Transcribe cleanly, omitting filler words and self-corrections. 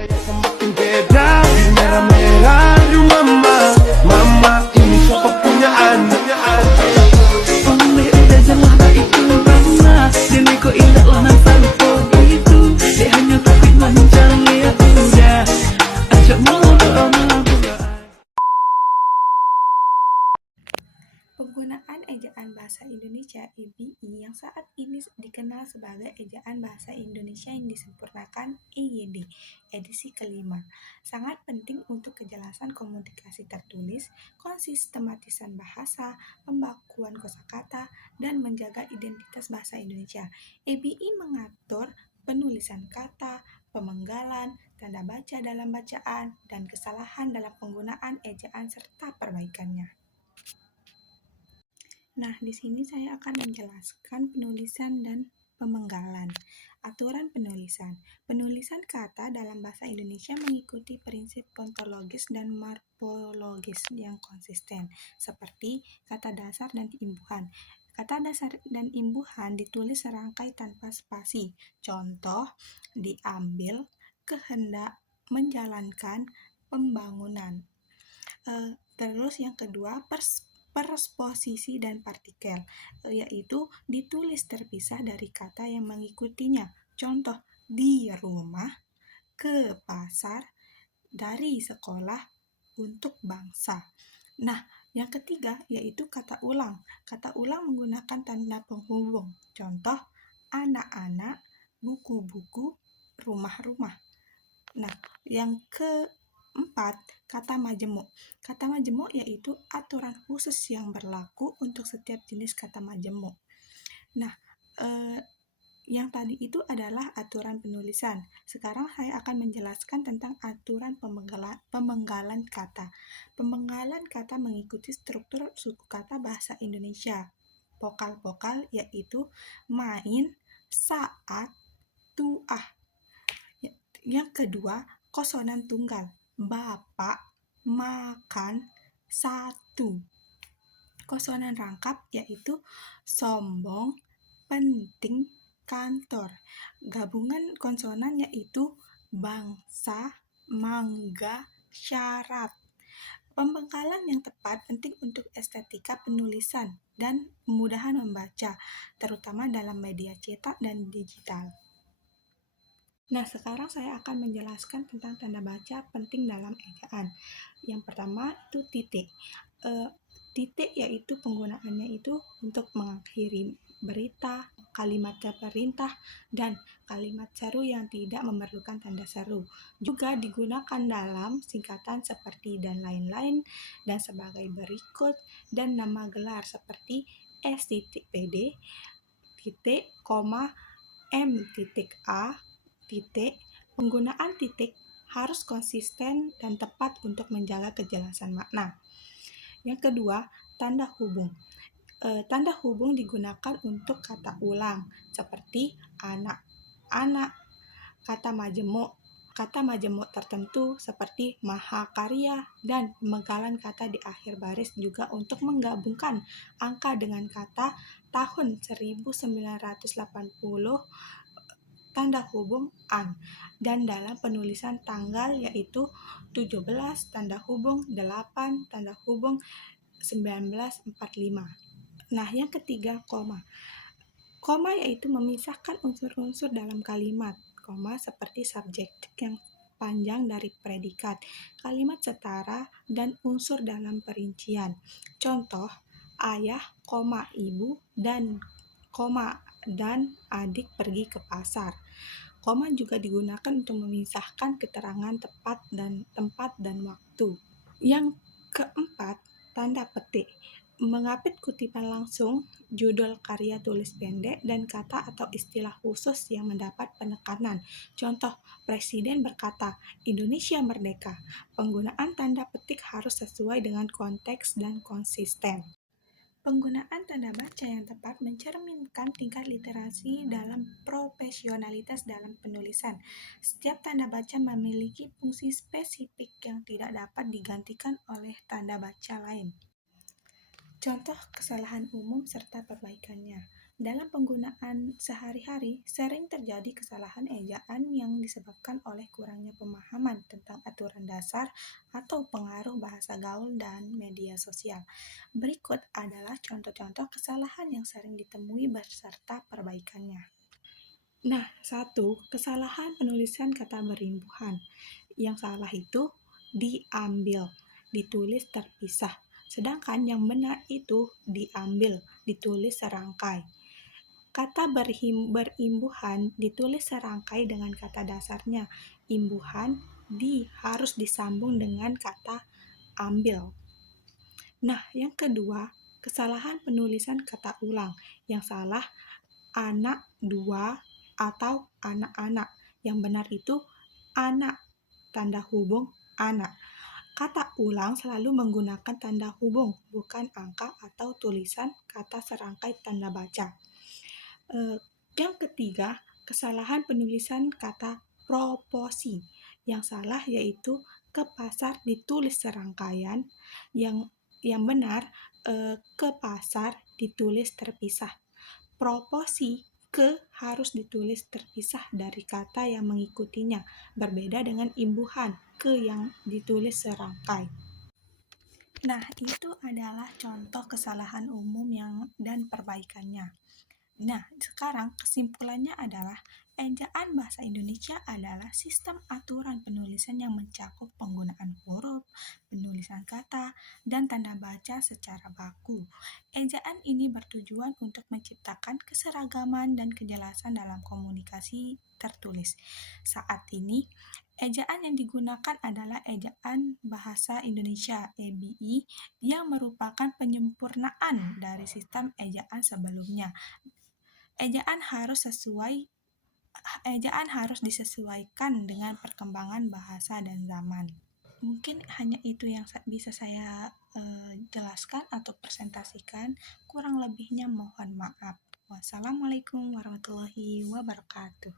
Semakin beda, merah-merah rumah mama. Mama ini siapa punyaan. Oleh udah jelah itu mama, dan ko indah lanang salpo itu. Dia hanya takut mancang lihat udah. Ajak ngobrol Penggunaan ejaan bahasa Indonesia (EBI) yang saat ini dikenal sebagai Ejaan Bahasa Indonesia yang disempurnakan (EYD) edisi kelima sangat penting untuk kejelasan komunikasi tertulis, konsistematisan bahasa, pembakuan kosakata, dan menjaga identitas bahasa Indonesia. EBI mengatur penulisan kata, pemenggalan, tanda baca dalam bacaan, dan kesalahan dalam penggunaan ejaan serta perbaikannya. Nah, di sini saya akan menjelaskan penulisan dan pemenggalan. Aturan penulisan. Penulisan kata dalam bahasa Indonesia mengikuti prinsip ontologis dan morfologis yang konsisten, seperti kata dasar dan imbuhan. Kata dasar dan imbuhan ditulis serangkai tanpa spasi. Contoh, diambil, kehendak, menjalankan, pembangunan. Terus yang kedua, persposisi dan partikel, yaitu ditulis terpisah dari kata yang mengikutinya. Contoh, di rumah, ke pasar, dari sekolah, untuk bangsa. Nah, yang ketiga yaitu kata ulang. Kata ulang menggunakan tanda penghubung. Contoh, anak-anak, buku-buku, rumah-rumah. Nah, yang keempat, kata majemuk. Kata majemuk yaitu aturan khusus yang berlaku untuk setiap jenis kata majemuk. Nah, yang tadi itu adalah aturan penulisan. Sekarang saya akan menjelaskan tentang aturan pemenggalan kata. Pemenggalan kata mengikuti struktur suku kata bahasa Indonesia. Vokal-vokal yaitu main, saat, tuah. Yang kedua, konsonan tunggal. Bapak, makan, satu. Konsonan rangkap yaitu sombong, penting, kantor. Gabungan konsonan yaitu bangsa, mangga, syarat. Pembengkalan yang tepat penting untuk estetika penulisan dan kemudahan membaca, terutama dalam media cetak dan digital. Nah, sekarang saya akan menjelaskan tentang tanda baca penting dalam ejaan. Yang pertama itu titik. Titik yaitu penggunaannya itu untuk mengakhiri berita, kalimat perintah, dan kalimat seru yang tidak memerlukan tanda seru. Juga digunakan dalam singkatan seperti dan lain-lain, dan sebagai berikut, dan nama gelar seperti S.PD, titik, koma, M.A, titik. Penggunaan titik harus konsisten dan tepat untuk menjaga kejelasan makna. Yang kedua, tanda hubung. Tanda hubung digunakan untuk kata ulang seperti anak-anak, kata majemuk tertentu seperti mahakarya, dan pemenggalan kata di akhir baris juga untuk menggabungkan angka dengan kata tahun 1980 tanda hubung an, dan dalam penulisan tanggal yaitu 17 tanda hubung 8 tanda hubung 1945. Nah, yang ketiga, koma. Koma yaitu memisahkan unsur-unsur dalam kalimat. Koma seperti subjek yang panjang dari predikat, kalimat setara, dan unsur dalam perincian. Contoh, ayah, ibu, dan adik pergi ke pasar. Koma juga digunakan untuk memisahkan keterangan tempat dan waktu. Yang keempat, tanda petik. Mengapit kutipan langsung, judul karya tulis pendek, dan kata atau istilah khusus yang mendapat penekanan. Contoh, Presiden berkata, Indonesia merdeka. Penggunaan tanda petik harus sesuai dengan konteks dan konsisten. Penggunaan tanda baca yang tepat mencerminkan tingkat literasi dalam profesionalitas dalam penulisan. Setiap tanda baca memiliki fungsi spesifik yang tidak dapat digantikan oleh tanda baca lain. Contoh kesalahan umum serta perbaikannya. Dalam penggunaan sehari-hari, sering terjadi kesalahan ejaan yang disebabkan oleh kurangnya pemahaman tentang aturan dasar atau pengaruh bahasa gaul dan media sosial. Berikut adalah contoh-contoh kesalahan yang sering ditemui beserta perbaikannya. Nah, satu, kesalahan penulisan kata berimbuhan. Yang salah itu diambil, ditulis terpisah. Sedangkan yang benar itu diambil, ditulis serangkai. Kata berimbuhan ditulis serangkai dengan kata dasarnya. Imbuhan harus disambung dengan kata ambil. Nah, yang kedua, kesalahan penulisan kata ulang. Yang salah anak dua atau anak-anak. Yang benar itu anak, tanda hubung anak. Kata ulang selalu menggunakan tanda hubung, bukan angka atau tulisan kata serangkai tanda baca. Yang ketiga, kesalahan penulisan kata proporsi. Yang salah yaitu ke pasar ditulis serangkaian, yang benar ke pasar ditulis terpisah. Proporsi ke harus ditulis terpisah dari kata yang mengikutinya, berbeda dengan imbuhan ke yang ditulis serangkai. Nah, itu adalah contoh kesalahan umum dan perbaikannya. Nah, sekarang kesimpulannya adalah ejaan bahasa Indonesia adalah sistem aturan penulisan yang mencakup penggunaan huruf, penulisan kata, dan tanda baca secara baku. Ejaan ini bertujuan untuk menciptakan keseragaman dan kejelasan dalam komunikasi tertulis. Saat ini, ejaan yang digunakan adalah ejaan bahasa Indonesia (EBI) yang merupakan penyempurnaan dari sistem ejaan sebelumnya. Ejaan harus disesuaikan dengan perkembangan bahasa dan zaman. Mungkin hanya itu yang bisa saya jelaskan atau presentasikan. Kurang lebihnya mohon maaf. Wassalamualaikum warahmatullahi wabarakatuh.